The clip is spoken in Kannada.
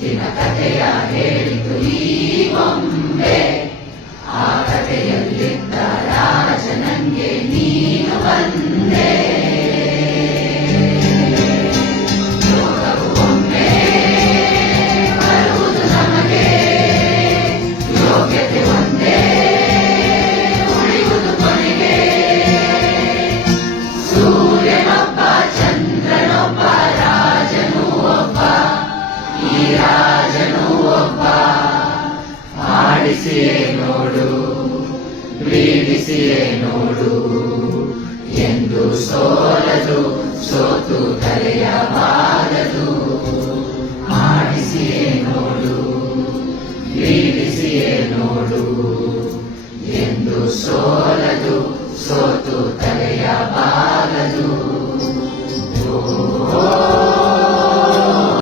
ಮುತ್ತಿನ ಕಥೆಯ ಹೇಳಿತು ಈ ಬೊಂಬೆ. ಆ ಕಥೆಯಲ್ಲಿದ್ದ ರಾಜನಂಗೆ ನೀನು ಬಂದೆ. ಲೋಕವು ಒಮ್ಮೆ ಬರುವುದು ನಮಗೆ, ಯೋಗ್ಯತೆ ಒಂದೇ ಉಳಿಯುವುದು ಕೊನೆಗೆ. ಸೂರ್ಯನೊಬ್ಬ ಚಂದ್ರನೊಬ್ಬ ರಾಜನೂ ಒಬ್ಬ, ಈ ರಾಜನೂ ಒಬ್ಬ. ಆಡಿಸಿಯೇ ನೋಡು ಬೀಡಿಸಿಯೇ ನೋಡು ಎಂದು ಸೋಲದು ಸೋತು